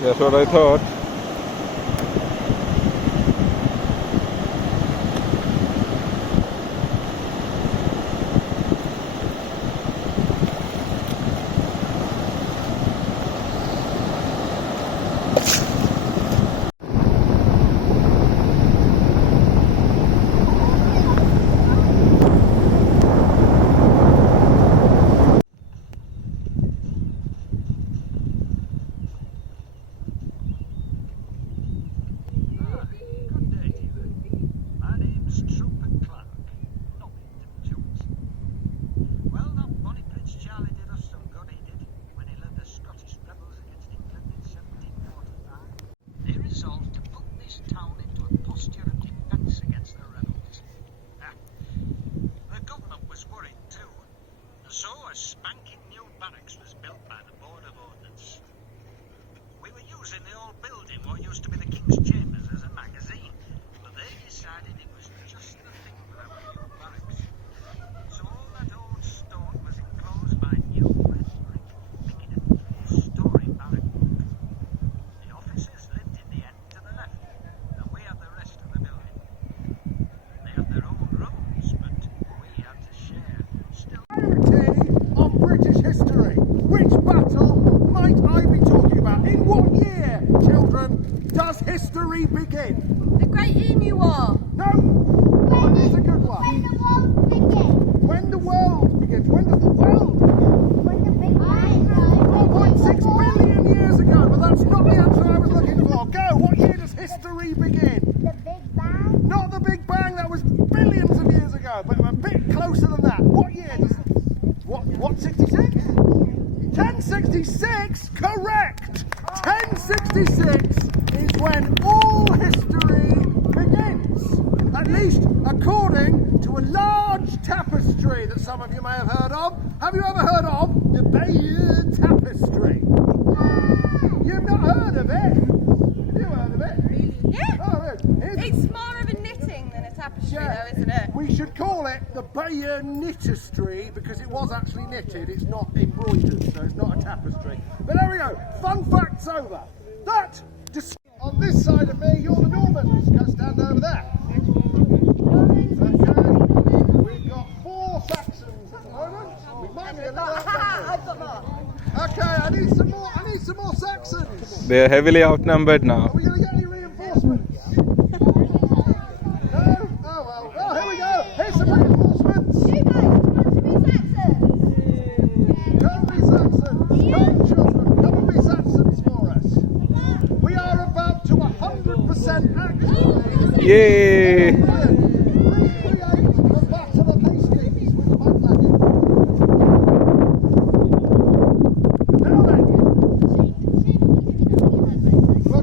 That's what I thought. Does history begin? The Great Emu War. No! That is a good one. When the world begins. When the world begins. When does the world begin? When the Big Bang. 4.6 billion years ago, but that's not the answer I was looking for. Go! What year does history begin? The Big Bang. Not the Big Bang, that was billions of years ago, but a bit closer than that. What year does... What, 66? 1066? Correct! 1066 is when all history begins. At least according to a large tapestry that some of you may have heard of. Have you ever heard of the ABBEY tapestry? You've not heard of it? Have you heard of it? Yeah. Oh, it's more of a knitting than a tapestry though, isn't it? We should call it the ABBEY knitistry because it was actually knitted. It's not embroidered, so it's not a tapestry. But there we go. Fun facts over. That, on this side of me, you're the Normans. Go stand over there. Okay. We've got 4 Saxons at the moment. We might be a little outnumbered. I've got more. Okay, I need some more Saxons. They're heavily outnumbered now. Are we going to get any reinforcements? No? Oh well. Oh, here we go. Here's some reinforcements. You guys want to be Saxons? Come be Saxons. Come, children. Come and be Saxons for us. We are about to 100% actually. Yay! Recreate the Battle of Hastings with my flagging. Now then, well,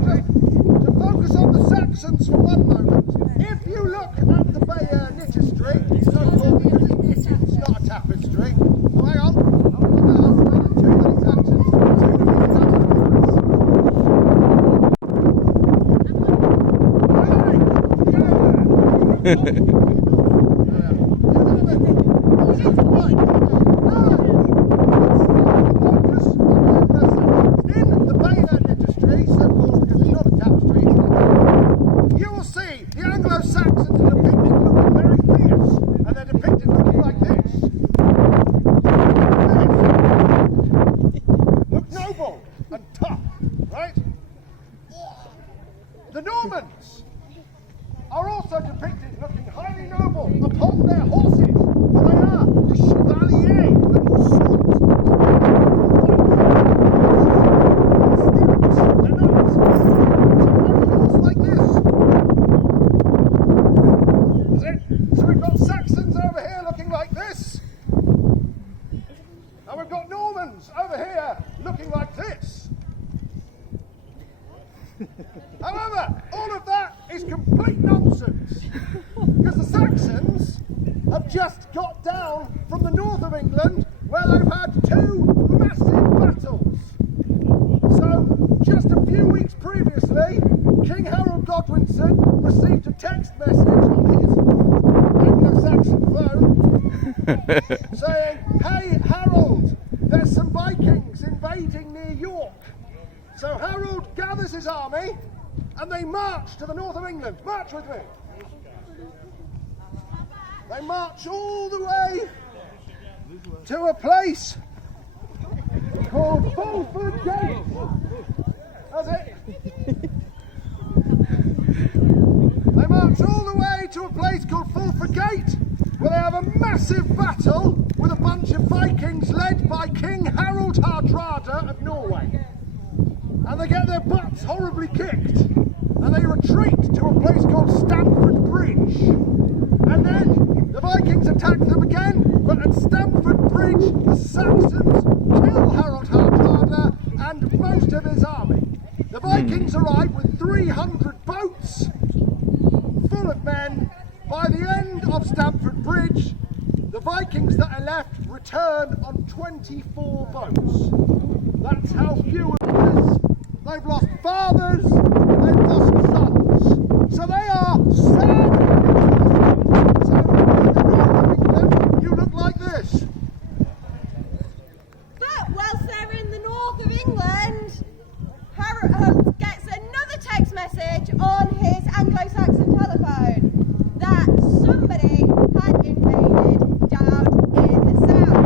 to focus on the Saxons for one moment, if you look at the ABBEY knitistry, it's so called because it's knitted, it's not a tapestry. Oh, hang on. Too many Saxons. You will see the Anglo-Saxons are depicted looking very fierce, and they're depicted looking like this. Look noble and tough, right? The Normans are also depicted looking highly noble upon their horses, for they are the chevaliers that were sought. They're not. So on a horse like this. Is it? So we've got Saxons over here looking like this. And we've got Normans over here looking like this. However, all of that is complete nonsense because the Saxons have just got down from the north of England where they've had 2 massive battles. So, just a few weeks previously, King Harold Godwinson received a text message on his Anglo-Saxon phone saying, "Hey Harold, there's some Vikings invading near York. So Harold gathers his army and they march to the north of England. March with me. They march all the way to a place called Fulford Gate. That's it. They march all the way to a place called Fulford Gate, where they have a massive battle with a bunch of Vikings led by King Harald Hardrada of Norway. And they get their butts horribly kicked, and they retreat to a place called Stamford Bridge. And then the Vikings attack them again, but at Stamford Bridge the Saxons kill Harald Hardrada and most of his army. The Vikings arrive with 300 boats full of men. By the end of Stamford Bridge, the Vikings that are left return on 24 boats. That's how few it is. They've lost fathers, they've lost sons. So they are sad. So in the north of England, you look like this. But whilst they're in the north of England, Harold gets another text message on his Anglo-Saxon telephone that somebody had invaded down in the south.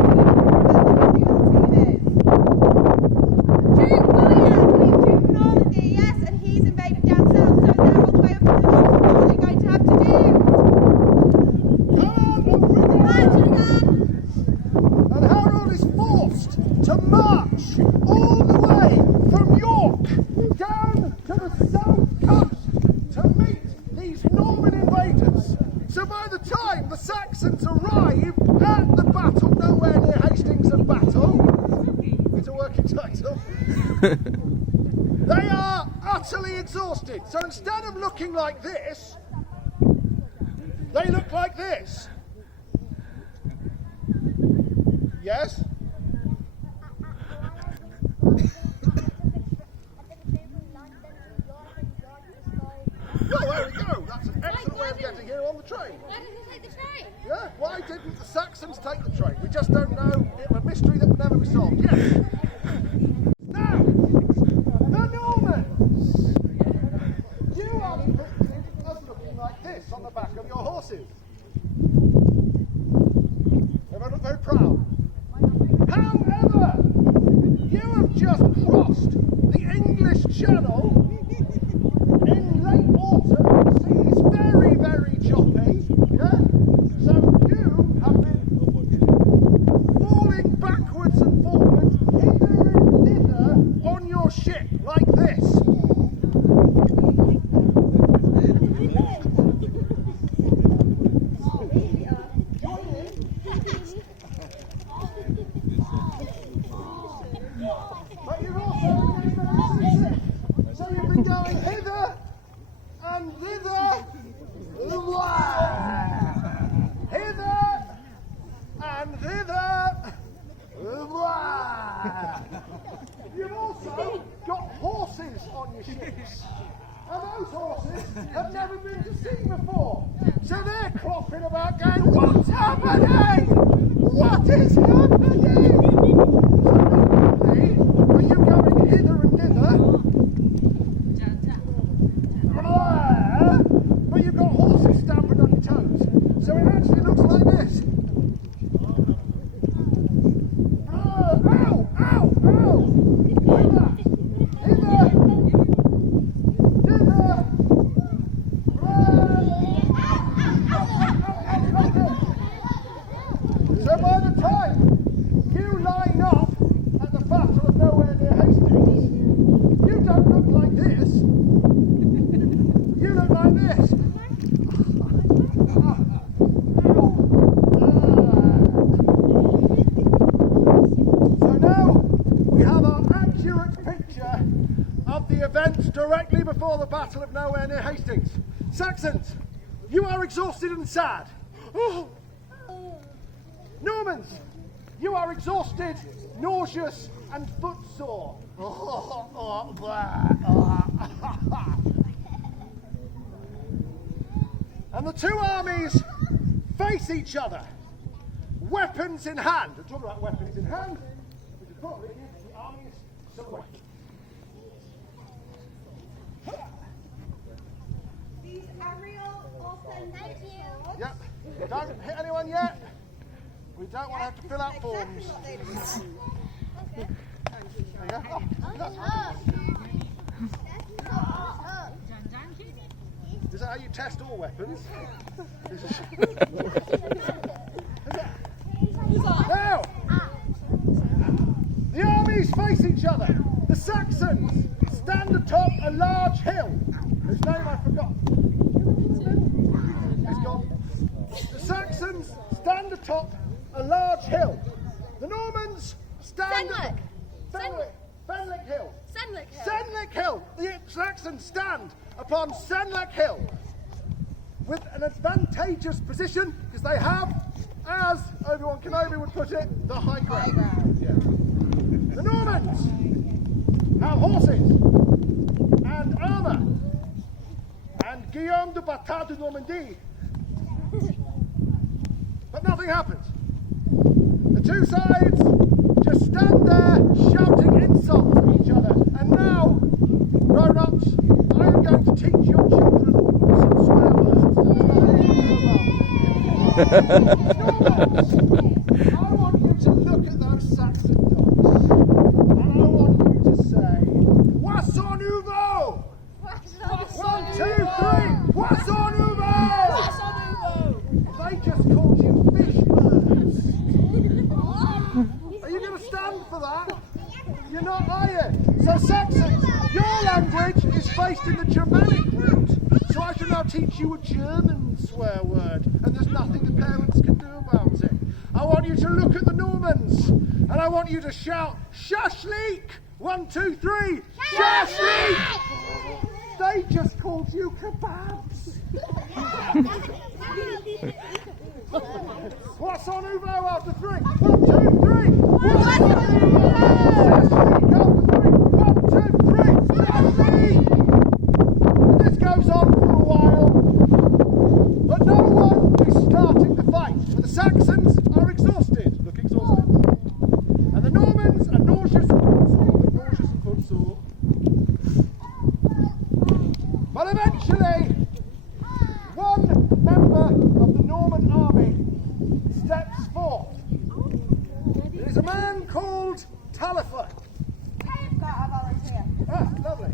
Duke Normandy, yes, and he's invaded down south, so they're all the way up in the north. What are they going to have to do? And Harold is forced to march all the way from York down to the south coast to meet these Norman invaders. So by the time the Saxons arrive at the battle, nowhere near Hastings and Battle, it's a working title, they are utterly exhausted. So instead of looking like this, they look like this. Yes? Well, there we go. That's an excellent way of getting here on the train. Why did you take the train? Yeah, why didn't the Saxons take the train? We just don't know. It's a mystery that will never be solved. Yes. Now, the Normans. You are depicted as looking like this on the back of your horses. Everyone look very proud. However, you have just crossed the English Channel in late autumn. The sea is very, very choppy. Yeah? So you have been falling backwards and forwards, hither and thither on your ship, like this. But you've also been very sick. So you've been going hither and thither, hither and thither. You've also got horses on your ships, and those horses have never been to sea before. So they're clopping about going, what's happening? What is happening? Are you going hither and thither? But you've got horses stamping on your toes. So it actually looks like this. Ow! Ow! Ow! Hither! Hither! Hither! So by the time you line up at the Battle of Nowhere near Hastings, you don't look like this. You look like this. So now we have our accurate picture of the events directly before the Battle of Nowhere near Hastings. Saxons, you are exhausted and sad. Normans, you are exhausted, nauseous and footsore. And the two armies face each other, weapons in hand. I'm talking about weapons in hand, which is probably the armies somewhere. Yep. Don't hit anyone yet. We don't want to have to fill out forms. There you go. Is that how you test all weapons? Now, the armies face each other. The Saxons stand atop a large hill, whose name I forgot. It's gone. The Saxons stand atop a large hill. The Normans stand Senlic. Fenlic Hill. Senlic Hill. Senlic Hill. The Saxons stand upon Senlic Hill with an advantageous position because they have, as Obi-Wan Kenobi would put it, the high ground. Yeah. The Normans have horses and armour and Guillaume de Bataille de Normandie. But nothing happens. The two sides just stand there shouting insults at each other. And now, grown-ups, I am going to teach your children some swear words. I want you to look at those Saxon dogs. And I want you to say, Poisson nouveau! 1, 2, 3! Poisson nouveau! They just called you fish birds. Are you going to stand for that? You're not, are you? So Saxons, your language is based in the Germanic root. So I shall now teach you a German swear word. And there's nothing the parents can do about it. I want you to look at the Normans. And I want you to shout, Shashlik! 1, 2, 3! Shashlik! They just called you kebabs. Poisson nouveau after 3. 1, 2, 3. Poisson nouveau. After 3. 1, 2, 3. Shashlik! And this goes on for a while, but no one is starting the fight. For the Saxons are exhausted. Look exhausted. And the Normans are nauseous and footsore. But eventually, one member of the Norman army steps forth. It is a man called Taillefer. Ah, lovely.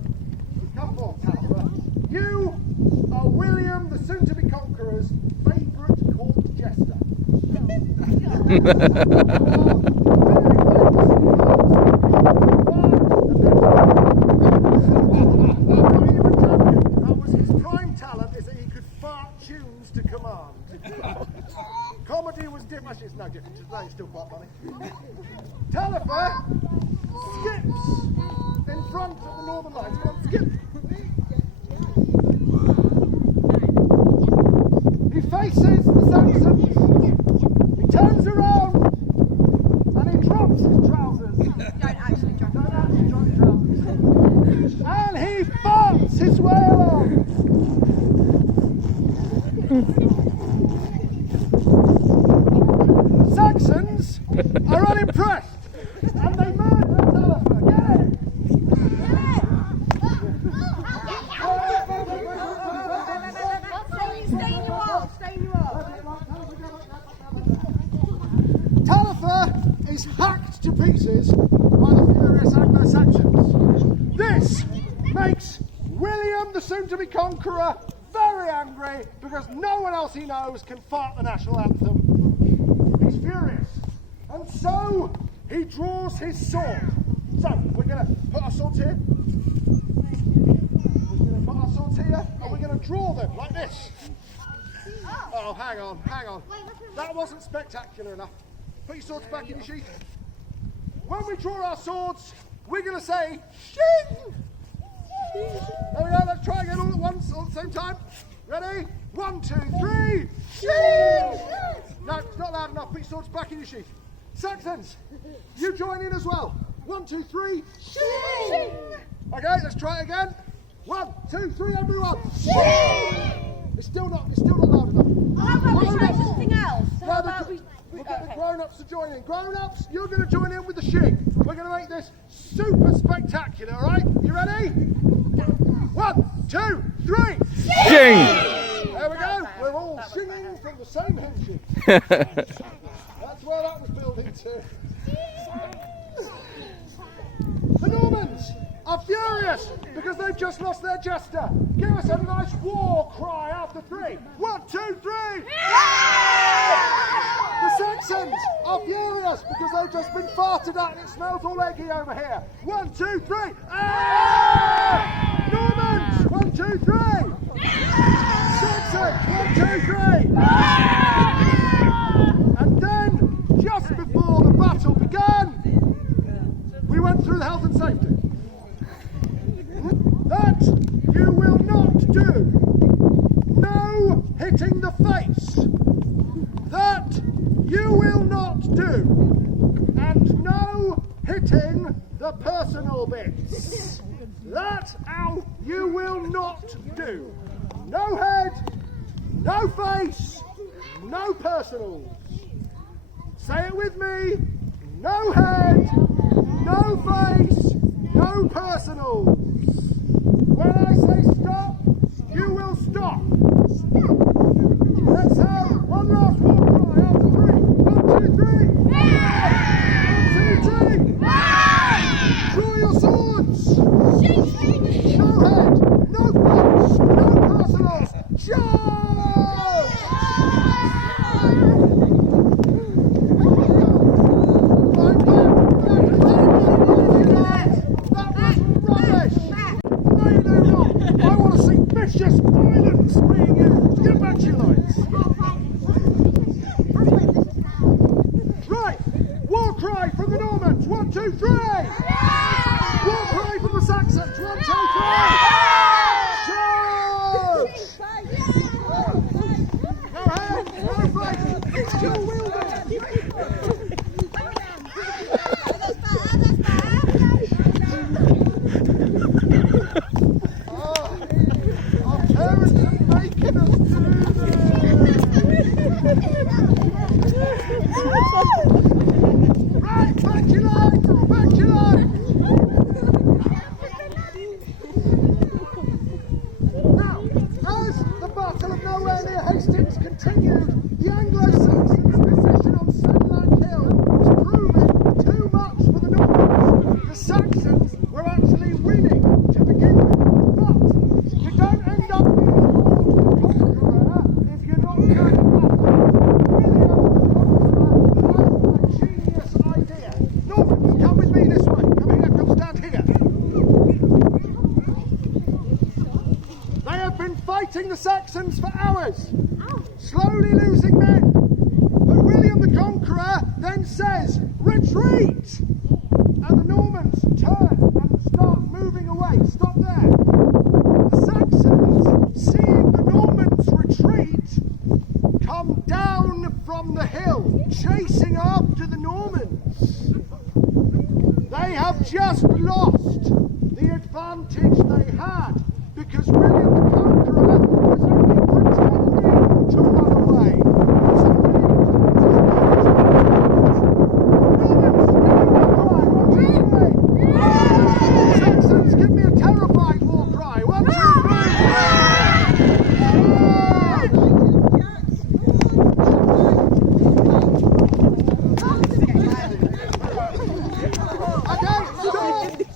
Come forth, Taillefer. You are William, the soon-to-be conqueror's favourite court jester. That was his prime talent, is that he could fart tunes to command. Comedy was different. Actually, it's no different. Today's still quite funny. Taillefer skips in front of the northern lines. Come on, skip. He faces the Saxons. He turns around and he drops his trousers. Don't actually drop Don't actually drop his trousers. And he farts his way along. Saxons are unimpressed and they murder Taillefer. Get it? Stay in your wall. Taillefer is hacked to pieces by the furious Anglo-Saxons. This makes William, the soon-to-be conqueror, very angry because no one else he knows can fart the national anthem. He's furious. And so he draws his sword. So we're going to put our swords here. And we're going to draw them like this. Oh, hang on. That wasn't spectacular enough. Put your swords back in your sheath. When we draw our swords, we're going to say, shing! There we go, let's try again all at once, all at the same time. Ready? 1, 2, 3, shing! No, it's not loud enough. Put your swords back in your sheath. Saxons, you join in as well. 1, 2, 3, shing! Okay, let's try it again. 1, 2, 3, everyone. Shing! It's still not loud enough. How about we try something else? How about we... We'll get the grown-ups to join in. Grown-ups, you're going to join in with the shing. We're going to make this super spectacular, all right? You ready? 1, 2, 3. Shing! There we go. We're all all singing from the same hinges. That's where that was building to. The Normans are furious because they've just lost their jester. Give us a nice war cry after 3. 1, 2, 3! The Saxons are furious because they've just been farted at and it smells all eggy over here. 1, 2, 3! Normans! 1, 2, 3! Saxons! 1, 2, 3! And then, just before the battle began, we went through the health and safety. That you will not do. No hitting the face. That you will not do. And no hitting the personal bits. That you will not do. No head, no face, no personals. Say it with me. No head, no face, no personals. When I say stop, you will stop. Let's have one last war cry after 3. 1, 2, 3. 1, 2, 3. Draw your swords. No head, no face, no personals. Charge! I want to see vicious violence being used. Get back to your lines. Right, war cry from the Normans. 1, 2, 3. War cry from the Saxons. 1, 2, 3. Charge! No head, no face. It's your wielding. Right, back your lines, back your lines. Now, as the Battle of Nowhere near Hastings continued, the Anglo-Saxons' position on Senlac Hill was proving too much for the Normans. The Saxons were actually winning to begin with, but you don't end up being the conqueror if you're not going back. Genius idea. Normans, come with me this way. Come here, come stand here. They have been fighting the Saxons for hours, slowly losing men. But William the Conqueror then says, retreat! And the Normans turn and start moving away. Stop there. The Saxons, seeing the Normans retreat, come down from the hill, chasing after the Normans. They have just lost the advantage they had because William the Conqueror was only pretending to run away. Saxons, give me a terrified war cry. 1, 2, 3.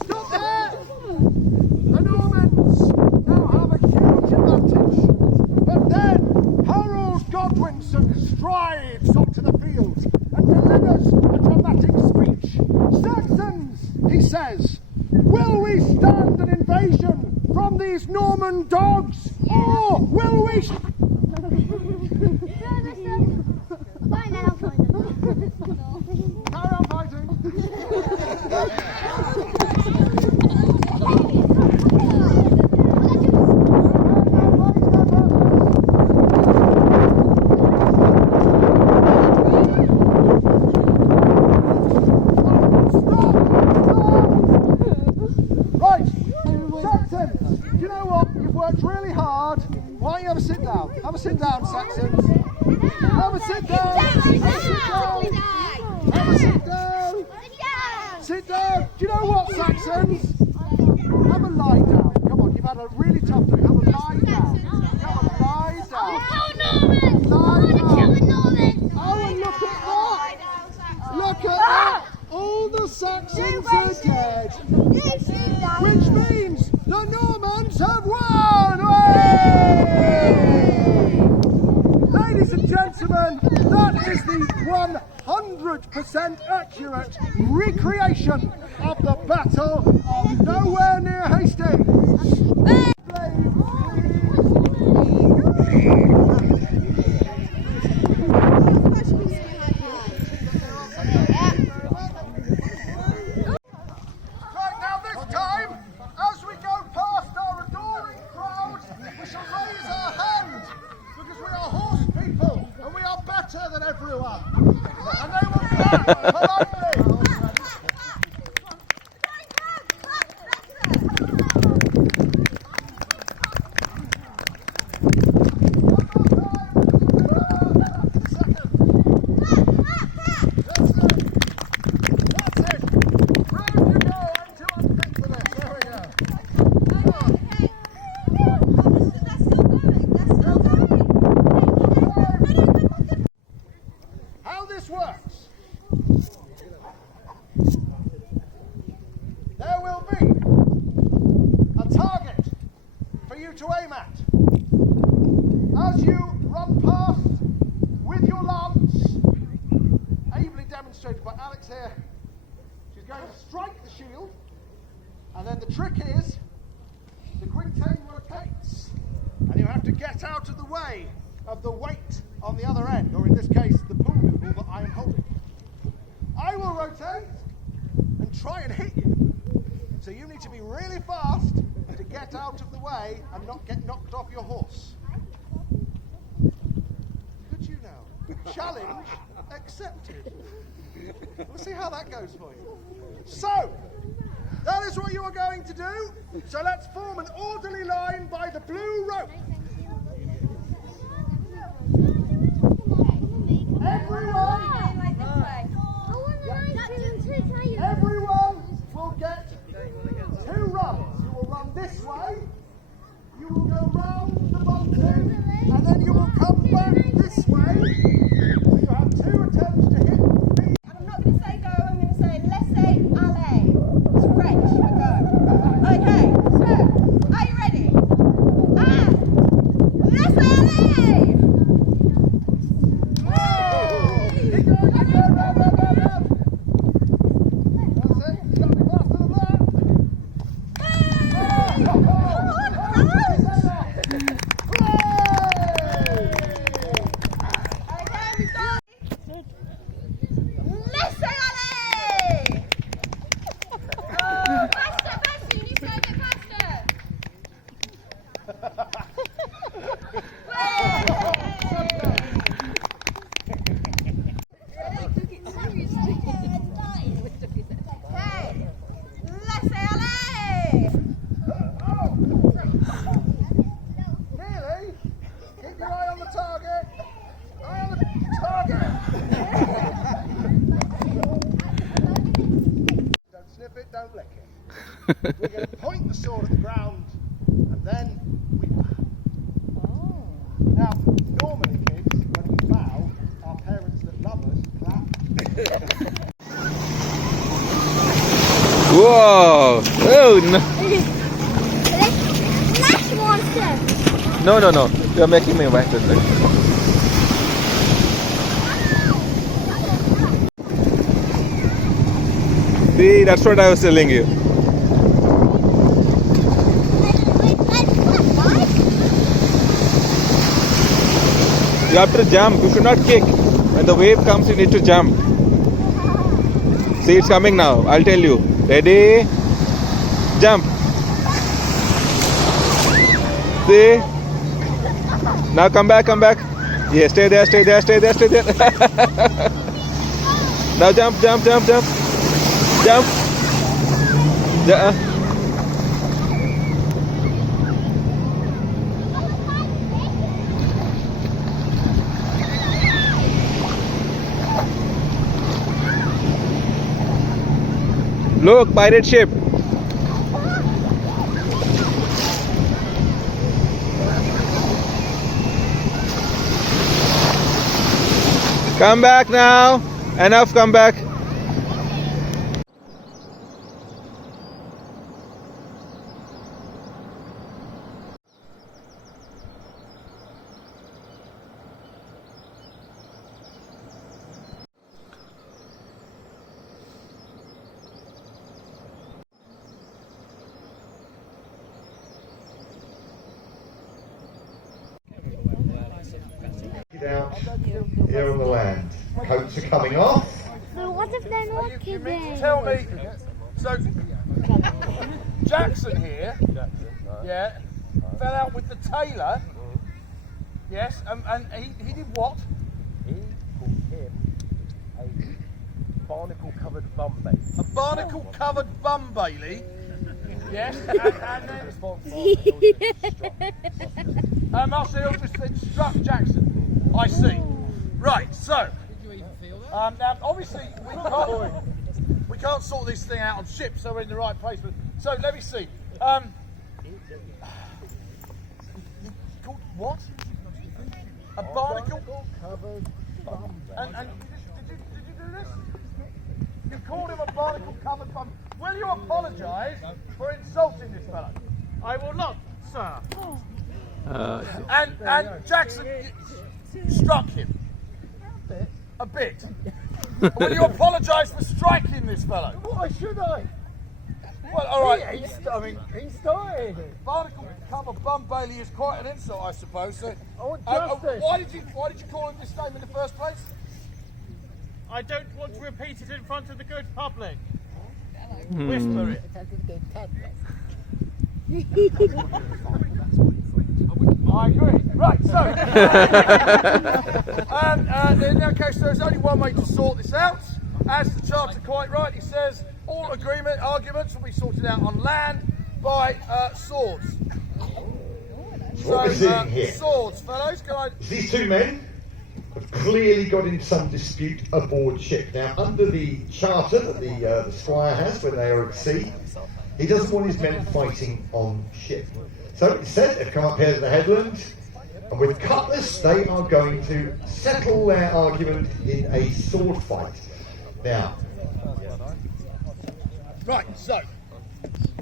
Stop there! The Normans now have a huge advantage. But then Harold Godwinson strides onto the field and delivers a dramatic speech. Saxons, he says, will we stand an invasion from these Norman dogs? Or will we... Carry on fighting. Right, Saxons, do you know what? You've worked really hard. Why don't you have a sit down? Have a sit down, Saxons. Have a sit down. Have a sit down. Have a sit down. Sit down. Do you know what, Saxons? Have a lie down. Come on, you've had a really tough day. Have a lie down. Come on, lie down. gentlemen, that is the 100% accurate recreation of the Battle of Nowhere Near Hastings. Than everyone, and they will clap politely. Works. There will be a target for you to aim at. As you run past with your lance, ably demonstrated by Alex here, she's going to strike the shield, and then the trick is the quintain rotates, and you have to get out of the way of the weight on the other end, or in this case, the pool noodle that I am holding. I will rotate and try and hit you. So you need to be really fast to get out of the way and not get knocked off your horse. Good you know. Challenge accepted. We'll see how that goes for you. So, that is what you are going to do. So let's form an orderly line by the blue rope. Everyone will get 2 runs. You will run this way, you will go round the bunting, and then you will come back this way. So you have 2 attempts to hit me. I'm not going to say go, I'm going to say laissez-aller. It's French for go. Okay, so, are you ready? And laissez-aller! Keep going, keep going, round, round, round, round. That's it, you got to be faster than that. Don't lick it. We're going to point the sword at the ground and then we bow. Now, normally, kids, when we bow, our parents that love us clap. Whoa! Oh no! Splash monster. No. You're making me wet with it. See, that's what I was telling you. You have to jump. You should not kick. When the wave comes, you need to jump. See, it's coming now. I'll tell you. Ready? Jump. See? Now come back. Yeah, stay there. Now jump. Jump. Look, pirate ship. Come back now. Enough, come back. Out here on the land. Coats are coming off. But what if they're not You kidding? mean to tell me? So Jackson here, yeah, fell out with the tailor. Yes, and he did what? He called him a barnacle-covered bum baby. A barnacle-covered bum bailey. Yes, and then Master Hill just struck Jackson. I see. Right, so now obviously we can't sort this thing out on ship, so we're in the right place. But so let me see. Called what? A barnacle-covered bum. And did you do this? You called him a barnacle-covered bum. Will you apologise for insulting this fellow? I will not, sir. And Jackson struck him. A bit. Will you apologise for striking this fellow? Why should I? Well, all right. He started it. Barnacle-covered bum bailey is quite an insult, I suppose. So, I want justice. why did you call him this name in the first place? I don't want to repeat it in front of the good public. Whisper it. I agree. Right, so in that case, there's only one way to sort this out. As the charter quite rightly says, all arguments will be sorted out on land by swords. What we're seeing here. Swords, fellows. These two men have clearly got in some dispute aboard ship. Now, under the charter that the squire has when they are at sea, he doesn't want his men fighting on ship. So instead, they've come up here to the headland, and with cutlass, they are going to settle their argument in a sword fight. Now, right, so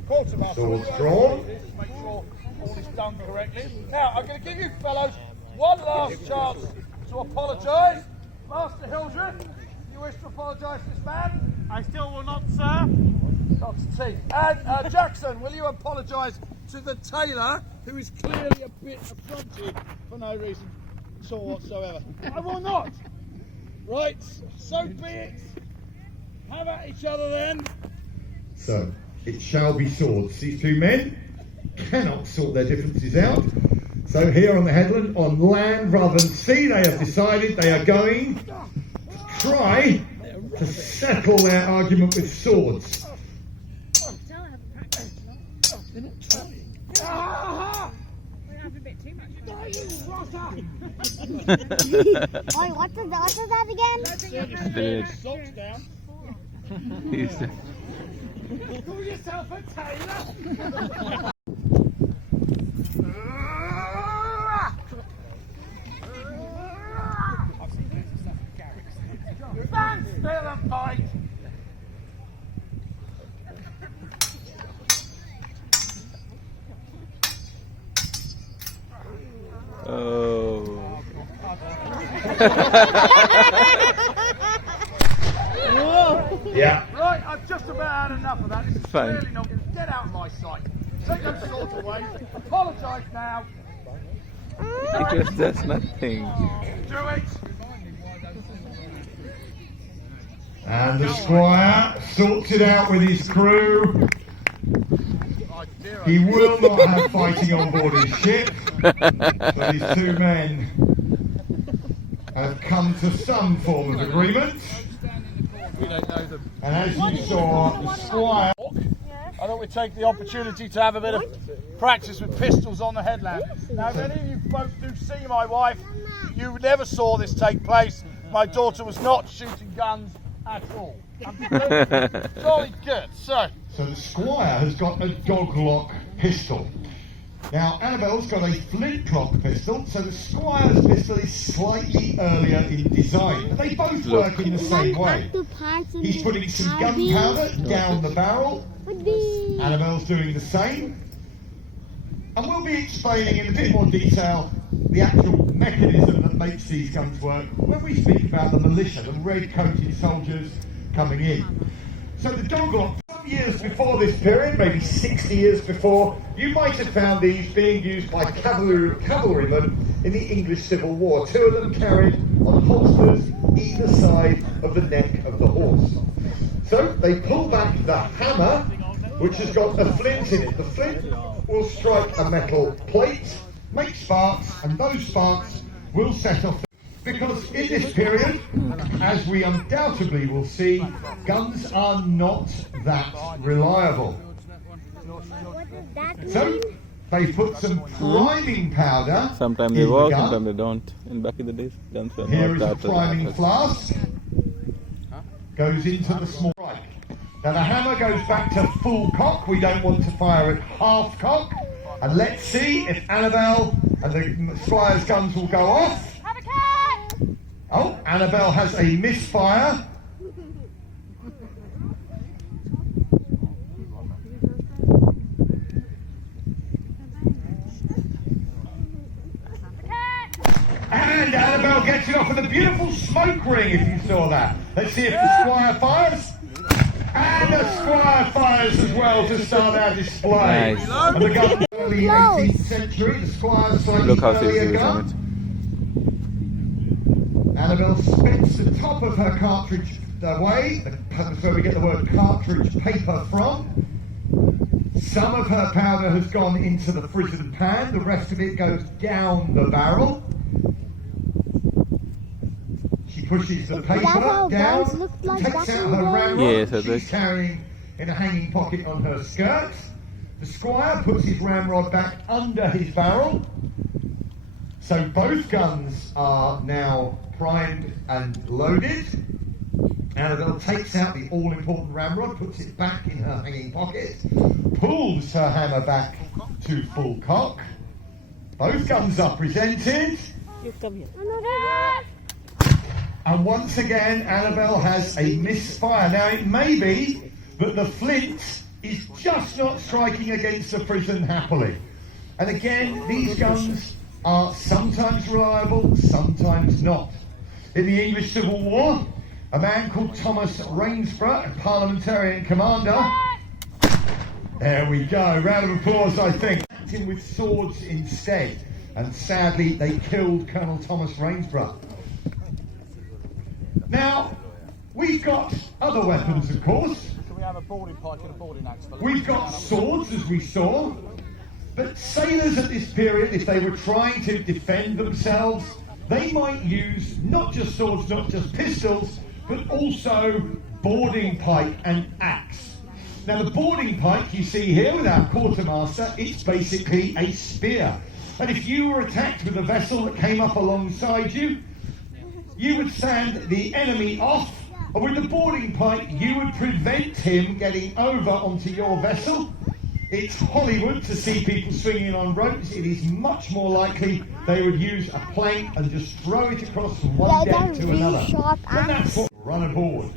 quartermaster, swords drawn. make sure all is done correctly. Now, I'm going to give you fellows one last chance to apologise. Master Hildreth, you wish to apologise to this man? I still will not, sir. Dr. T. And Jackson, will you apologise to the tailor, who is clearly a bit affronted for no reason at all whatsoever? I will not. Right, so be it. Have at each other then. So, it shall be swords. These two men cannot sort their differences out. So here on the headland, on land rather than sea, they have decided they are going to try to settle their argument with swords. Oi, what is that again? Socks down. Call yourself a tailor. Stand still and fight. Oh. Yeah. Right, I've just about had enough of that. This is Fine. clearly not going to get out of my sight. Take those swords away. Apologise now. It just does nothing. Do it. And the squire sorts it out with his crew. He will not have fighting on board his ship. So these two men have come to some form of agreement. We don't know them. And as you saw, the squire... I thought we'd take the opportunity to have a bit of practice with pistols on the headland. Now, if any of you folks do see my wife, you never saw this take place. My daughter was not shooting guns at all. Jolly good. So the squire has got a doglock pistol. Now, Annabelle's got a flintlock pistol, so the squire's pistol is slightly earlier in design. But they both work in the same way. He's putting some gunpowder down the barrel. Annabelle's doing the same. And we'll be explaining in a bit more detail the actual mechanism that makes these guns work when we speak about the militia, the red-coated soldiers coming in. So the doglock years before this period, maybe 60 years before, you might have found these being used by cavalrymen in the English Civil War. Two of them carried on holsters either side of the neck of the horse. So they pull back the hammer, which has got a flint in it. The flint will strike a metal plate, make sparks, and those sparks will set off. Because in this period, as we undoubtedly will see, guns are not that reliable. What does that mean? So they put some priming powder. Sometimes in they the work, gun. sometimes they don't. In back in the days, guns were Here not is a that priming reliable. flask. Goes into the small strike. Now the hammer goes back to full cock. We don't want to fire at half cock. And let's see if Annabelle and the Squire's guns will go off. Oh, Annabelle has a misfire. And Annabelle gets it off with a beautiful smoke ring, if you saw that. Let's see if the Squire fires. And the Squire fires as well to start our display. Nice. And the gun early 18th century, the Squire's slightly Look how earlier serious he is on gun. it. Annabelle spits the top of her cartridge away. That's where we get the word cartridge paper from. Some of her powder has gone into the frizzen pan. The rest of it goes down the barrel. She pushes the paper how down, guys looked like takes back out in her the day? ramrod Yes, I she's think. carrying in a hanging pocket on her skirt. The Squire puts his ramrod back under his barrel. So both guns are now primed and loaded. Annabelle takes out the all-important ramrod, puts it back in her hanging pocket, pulls her hammer back to full cock. Both guns are presented. And once again, Annabelle has a misfire. Now, it may be that the flint is just not striking against the frizzen happily. And again, these guns are sometimes reliable, sometimes not. In the English Civil War, a man called Thomas Rainsborough, a parliamentarian commander. There we go, round of applause, I think. Acting with swords instead. And sadly, they killed Colonel Thomas Rainsborough. Now, we've got other weapons, of course. So we have a boarding pike and a boarding axe. We've got swords, as we saw. But sailors at this period, if they were trying to defend themselves, they might use not just swords, not just pistols, but also boarding pike and axe. Now, the boarding pike you see here with our quartermaster, it's basically a spear. And if you were attacked with a vessel that came up alongside you, you would stand the enemy off, and with the boarding pike, you would prevent him getting over onto your vessel. It's Hollywood to see people swinging on ropes. It is much more likely they would use a plank and just throw it across from one deck to another. And that's what run aboard.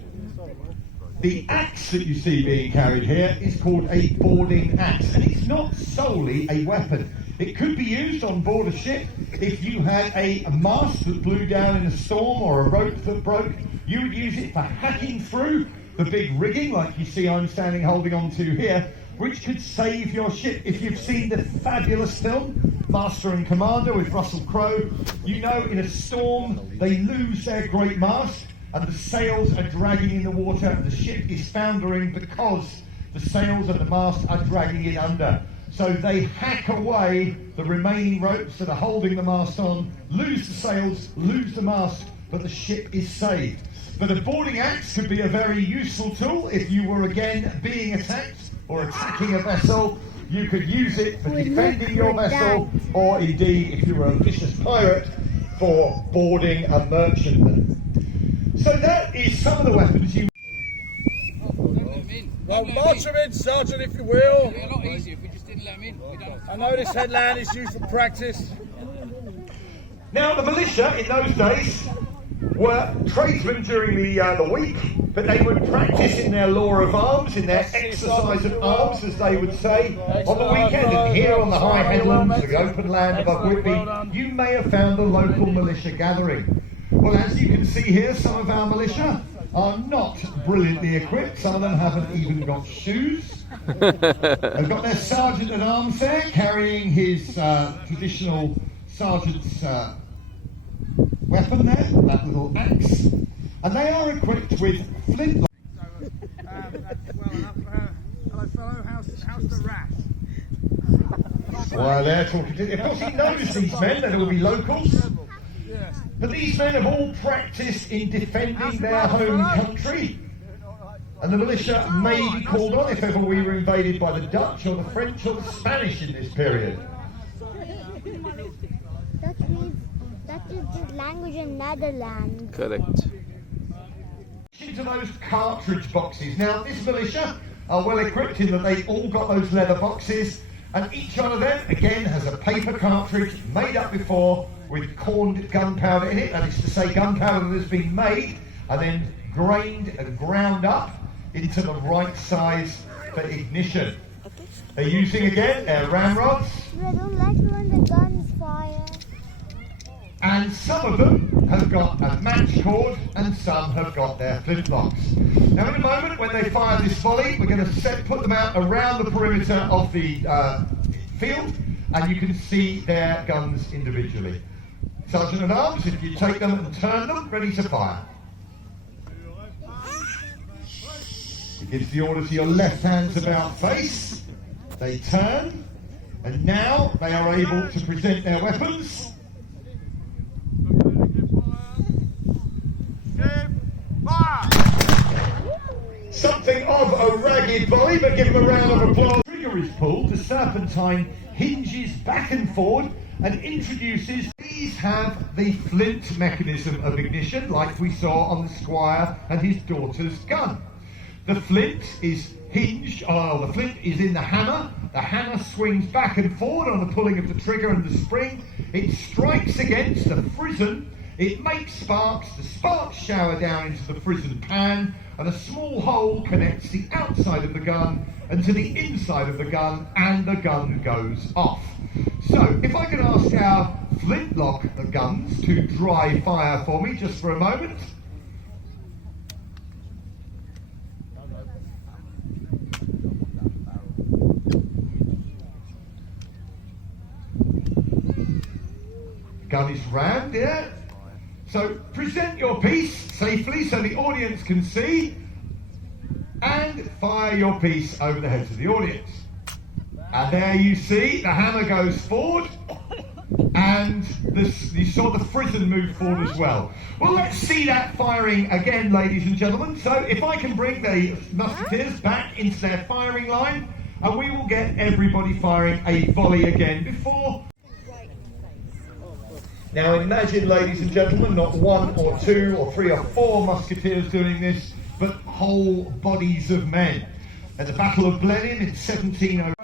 The axe that you see being carried here is called a boarding axe, and it's not solely a weapon. It could be used on board a ship if you had a mast that blew down in a storm or a rope that broke. You would use it for hacking through the big rigging, like you see I'm standing holding on to here, which could save your ship. If you've seen the fabulous film, Master and Commander with Russell Crowe, you know in a storm they lose their great mast and the sails are dragging in the water and the ship is foundering because the sails and the mast are dragging it under. So they hack away the remaining ropes that are holding the mast on, lose the sails, lose the mast, but the ship is saved. But a boarding axe could be a very useful tool if you were again being attacked or attacking a vessel. You could use it for defending your vessel, or indeed, if you were a vicious pirate, for boarding a merchantman. So that is some of the weapons you... Well, march them in, Sergeant, if you will. It'd be a lot easier if we just didn't let them in. We don't have to I know this headland is used for practice. Now, the militia in those days were tradesmen during the week, but they would practice in their law of arms, in their exercise of arms, as they would say, on the weekend. And here on the high headlands, the open land above Whitby, you may have found a local militia gathering. Well, as you can see here, some of our militia are not brilliantly equipped. Some of them haven't even got shoes. They've got their sergeant at arms there, carrying his traditional sergeant's weapon there, that little axe. And they are equipped with flint. That's well enough. Hello, fellow. How's the rat? While they're talking to, of course, he knows these men, they're going to be locals. But these men have all practiced in defending their home country. And the militia may be called on if ever we were invaded by the Dutch or the French or the Spanish in this period. That is the language in Netherlands. Correct. Into those cartridge boxes. Now, this militia are well equipped in that they all got those leather boxes, and each one of them, again, has a paper cartridge made up before with corned gunpowder in it. That is to say, gunpowder that has been made and then grained and ground up into the right size for ignition. They're using, again, their ramrods. I don't like when the guns fire. And some of them have got a match cord and some have got their flintlocks. Now in a moment when they fire this volley, we're going to put them out around the perimeter of the field, and you can see their guns individually. Sergeant at Arms, if you take them and turn them, ready to fire. He gives the order to your left hand's about face. They turn, and now they are able to present their weapons. Something of a ragged volley, but give them a round of applause. The trigger is pulled, the serpentine hinges back and forward and introduces. These have the flint mechanism of ignition, like we saw on the squire and his daughter's gun. The flint is hinged, the flint is in the hammer. The hammer swings back and forward on the pulling of the trigger and the spring. It strikes against the frizzen. It makes sparks. The sparks shower down into the frizzen pan, and a small hole connects the outside of the gun and to the inside of the gun, and the gun goes off. So, if I could ask our flintlock guns to dry fire for me just for a moment. Gun is rammed, yeah? So present your piece safely so the audience can see, and fire your piece over the heads of the audience. And there you see the hammer goes forward, and you saw the frizzen move forward as well. Well, let's see that firing again, ladies and gentlemen. So if I can bring the musketeers back into their firing line, and we will get everybody firing a volley again before. Now imagine, ladies and gentlemen, not one or two or three or four musketeers doing this, but whole bodies of men. At the Battle of Blenheim in 1700,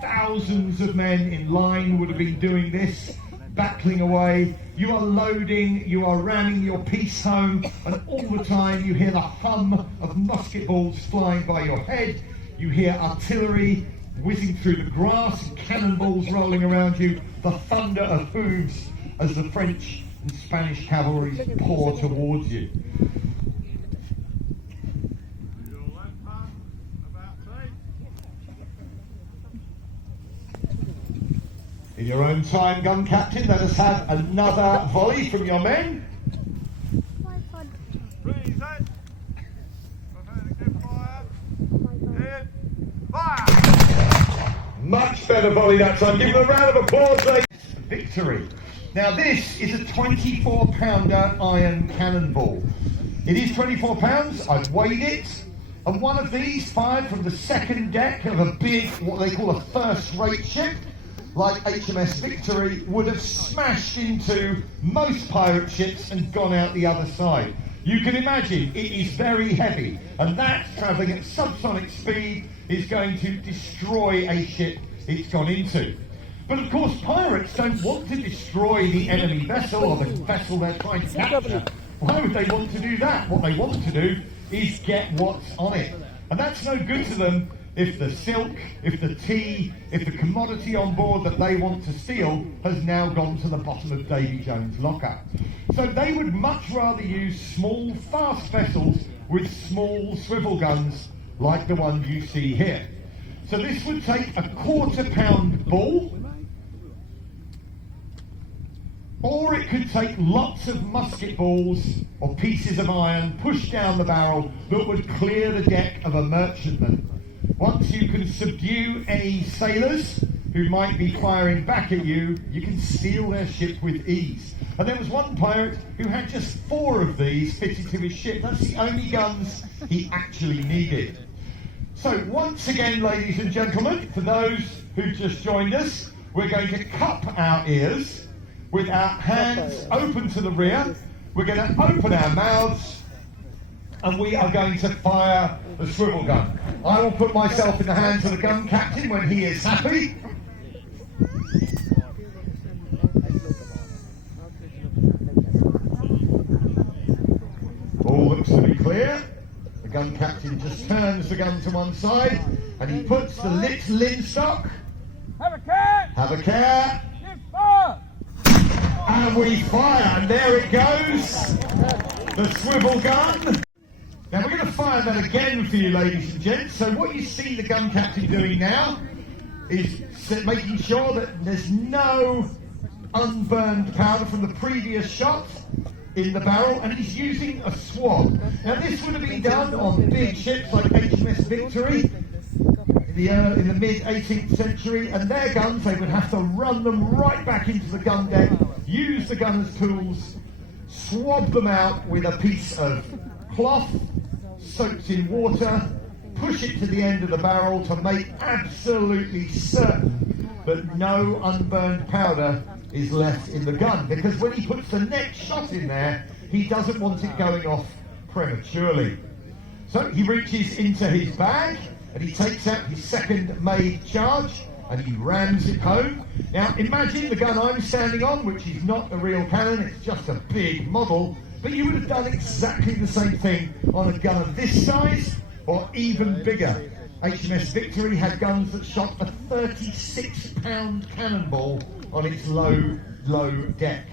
thousands of men in line would have been doing this, battling away. You are loading, you are ramming your piece home, and all the time you hear the hum of musket balls flying by your head. You hear artillery whizzing through the grass and cannonballs rolling around you, the thunder of hooves as the French and Spanish cavalry pour towards you. In your own time, gun captain, let us have another volley from your men. Much better volley that time. Give them a round of applause, ladies. Victory. Now this is a 24-pounder iron cannonball. It is 24 pounds, I've weighed it, and one of these fired from the second deck of a big, what they call a first-rate ship, like HMS Victory, would have smashed into most pirate ships and gone out the other side. You can imagine it is very heavy, and that, travelling at subsonic speed, is going to destroy a ship it's gone into. But of course, pirates don't want to destroy the enemy vessel or the vessel they're trying to capture. Why would they want to do that? What they want to do is get what's on it. And that's no good to them if the silk, if the tea, if the commodity on board that they want to steal has now gone to the bottom of Davy Jones' locker. So they would much rather use small, fast vessels with small swivel guns like the one you see here. So this would take a quarter-pound ball, or it could take lots of musket balls or pieces of iron pushed down the barrel that would clear the deck of a merchantman. Once you can subdue any sailors who might be firing back at you, you can steal their ship with ease. And there was one pirate who had just 4 of these fitted to his ship. That's the only guns he actually needed. So once again, ladies and gentlemen, for those who just joined us, we're going to cup our ears with our hands open to the rear. We're going to open our mouths and we are going to fire the swivel gun. I will put myself in the hands of the gun captain when he is happy. All looks to be clear. The gun captain just turns the gun to one side and he puts the lit linstock. Have a care! Have a care. Give fire! And we fire, and there it goes, the swivel gun. Now we're going to fire that again for you, ladies and gents. So what you see the gun captain doing now is making sure that there's no unburned powder from the previous shot in the barrel, and he's using a swab. Now this would have been done on big ships like HMS Victory in the mid-18th century, and their guns, they would have to run them right back into the gun deck, use the gunner's tools, swab them out with a piece of cloth soaked in water, push it to the end of the barrel to make absolutely certain that no unburned powder is left in the gun, because when he puts the next shot in there, he doesn't want it going off prematurely. So he reaches into his bag and he takes out his second made charge and he rams it home. Now imagine the gun I'm standing on, which is not a real cannon, it's just a big model, but you would have done exactly the same thing on a gun of this size or even bigger. HMS Victory had guns that shot a 36-pound cannonball on its low deck.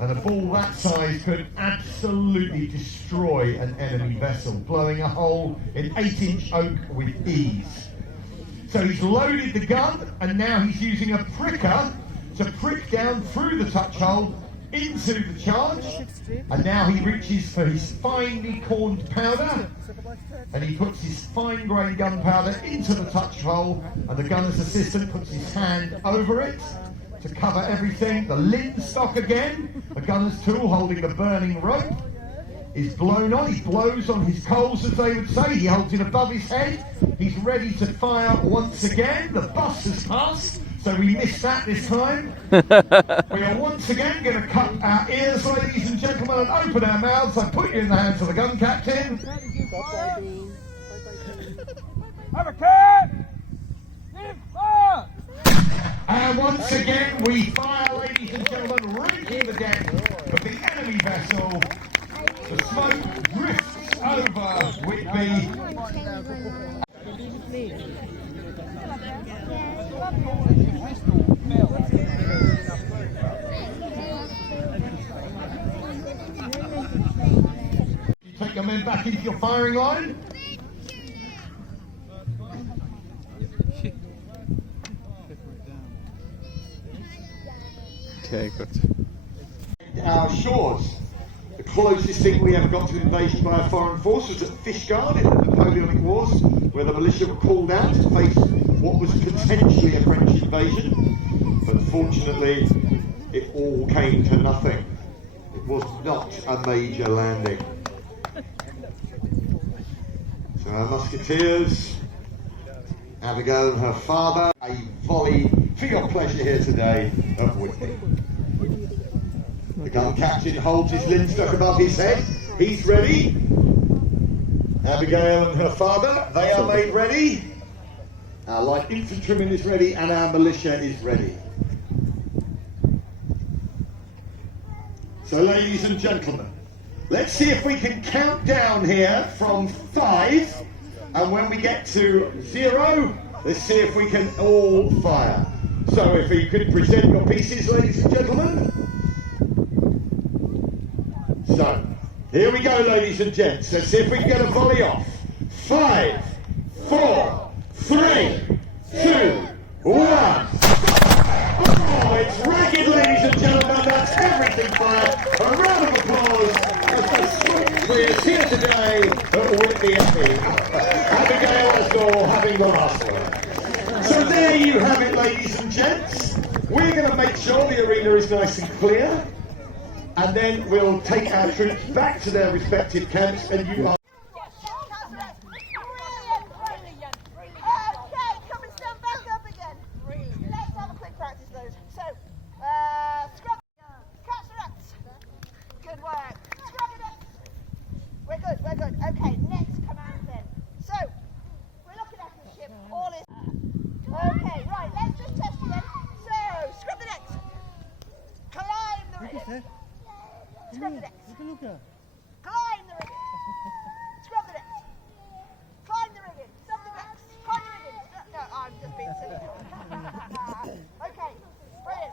And a ball that size could absolutely destroy an enemy vessel, blowing a hole in 8-inch oak with ease. So he's loaded the gun, and now he's using a pricker to prick down through the touch hole into the charge. And now he reaches for his finely corned powder, and he puts his fine-grained gunpowder into the touch hole, and the gunner's assistant puts his hand over it to cover everything. The linstock again, the gunner's tool holding the burning rope, is blown on. He blows on his coals, as they would say. He holds it above his head. He's ready to fire once again. The bus has passed, so we missed that this time. We are once again going to cut our ears, ladies and gentlemen, and open our mouths. I put you in the hands of the gun captain. Have a care! Give fire! And once again, we fire, ladies and gentlemen, raking the deck of the enemy vessel. The smoke drifts over Whitby. You take your men back into your firing line. Okay, good. Our shores. The closest thing we ever got to invasion by a foreign force was at Fishguard in the Napoleonic Wars, where the militia were called out to face what was potentially a French invasion. But fortunately, it all came to nothing. It was not a major landing. So our musketeers, Abigail and her father, a volley for your pleasure here today of Whitby. The gun captain holds his linstock above his head. He's ready. Abigail and her father, they are made ready. Our light infantryman is ready and our militia is ready. So ladies and gentlemen, let's see if we can count down here from 5, and when we get to 0, let's see if we can all fire. So if you could present your pieces, ladies and gentlemen. So, Here we go, ladies and gents. Let's see if we can get a volley off. 5, 4, 3, 2, 1. Oh, it's ragged, ladies and gentlemen. That's everything fire. A round of applause as the Switch Quiz here today at Whitby Abbey. Abigail Asdor having the last word. So there you have it, ladies and gents. We're going to make sure the arena is nice and clear. And then we'll take our troops back to their respective camps, and you are... Okay, come and stand back up again. Let's have a quick practice those. So, scrub, catch the nuts. Good work. Scrub the nuts. We're good, we're good. Okay, next command then. So, we're looking at the ship. All is... Okay, right, let's just test again. So, scrub the necks. Climb the rigging. Scrub the decks. Climb the rigging. Scrub the decks. Climb the rigging. Stop the decks. Climb the rigging. No, I'm just being silly. Okay, brilliant.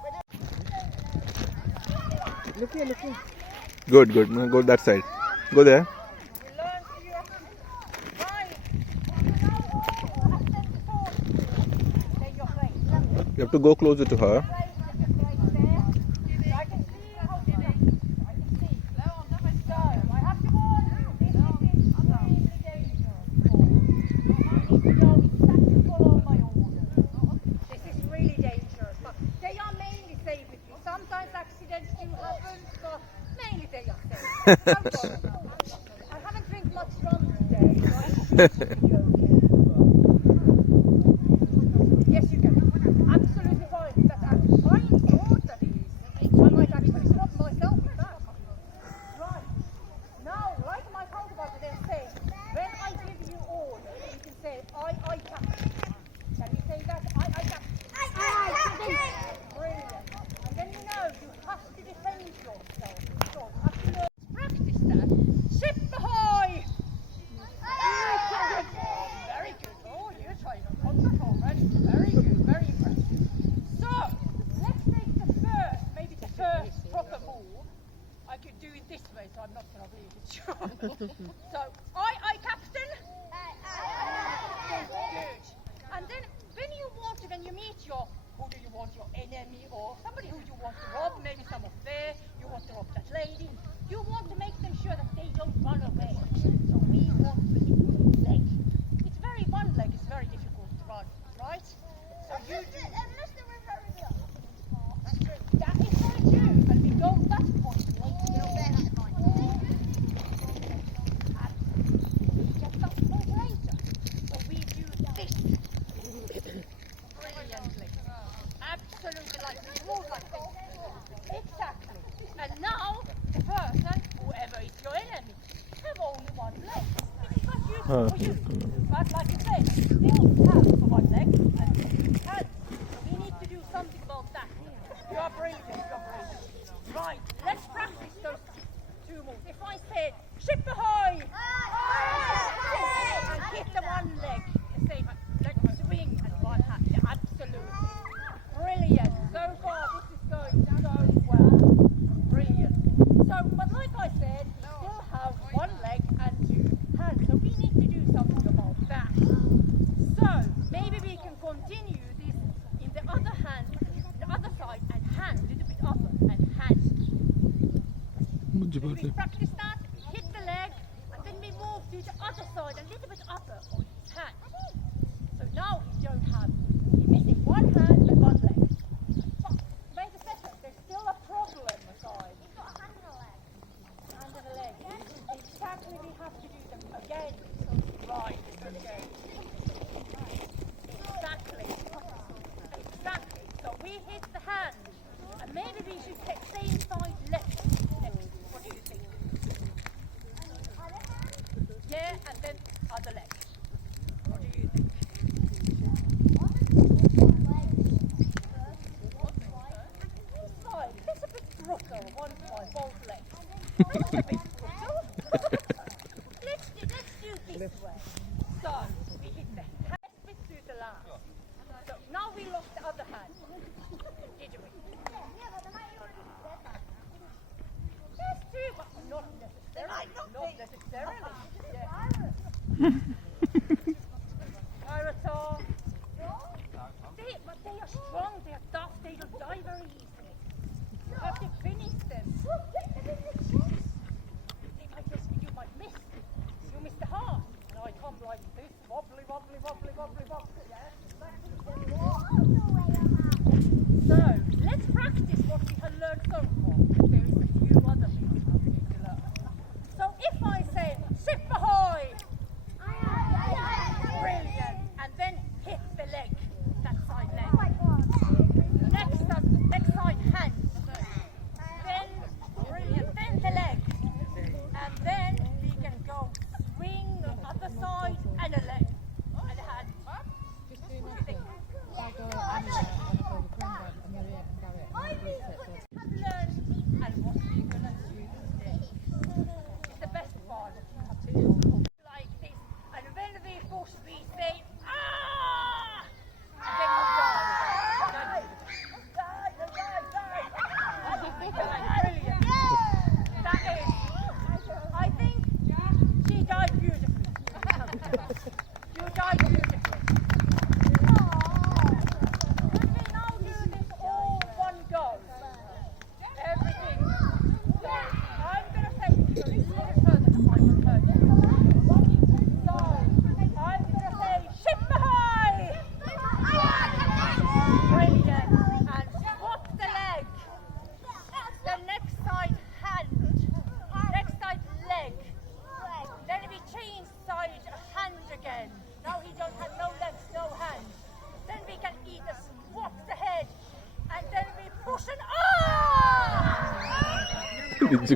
We're doing... Good, good. No, go that side. Go there. You have to go closer to her. I haven't drank much rum today, so I yes, you can. Absolutely fine. That's actually fine. Good, that is. I might actually stop myself with that. Right. Now, like my counterpart they say, when I give you orders, you can say, I captain. Can you say that? I captain. Brilliant. And then you know, you have to defend yourself. So, absolutely. Practice that. Ship ahoy! Very good. Oh, you're trying to contact already. Very good. Very impressive. So, let's take the first proper move. I could do it this way, so I'm not going to leave it short. So, I captain. Good. And then, when you meet your, who do you want, your enemy or somebody who you want to rob, maybe some affair, you want to rob that lady, you want to make them sure that they don't run away. So we want to hit one leg. It's one leg is very difficult to run, right? So you do. Unless they were very young. That's true. That is very true. And we go that point later. We get that point later. So we do this. Brilliantly. Absolutely like this. Move like this. Exactly. And now, the person, whoever is your enemy, have only one leg. Because you, but like you said, still have one leg and two hands. So we need to do something about that. You are brilliant, Right, let's practice those two moves. If I said, ship ahoy! And hit the one leg, the same, like swing and one hand. Yeah, absolutely. Brilliant. So far, this is going so well. Brilliant. So, but like I said, we still have one leg and two hands. So we need to do something about that. So, maybe we can continue this in the other hand, the other side, and hand, a little bit up and hand. We practice that, hit the leg, and then we move to the other side, a little bit upper on his hand. So now we don't have, we're missing one hand and one leg. But wait a second, there's still a problem, guys. You've got a hand and a leg. Hand and a leg. Exactly, we have to do them again. Right, okay. Exactly. So we hit the hand, and maybe we should take same side left. What do you think? Yeah, and then other leg. What do you think? Side. It's a bit brutal. One side, both legs. It's a bit brutal. Let's do this way. So we hit the hand bit to the last. So now we lost the other hand. Did we? Yeah, but the might already said that. That's true, but not necessarily. What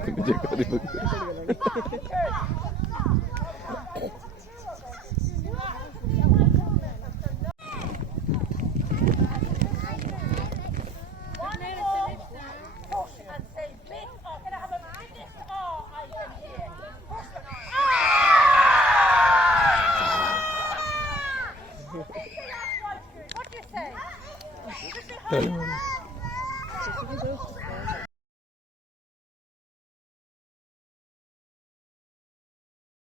do you say?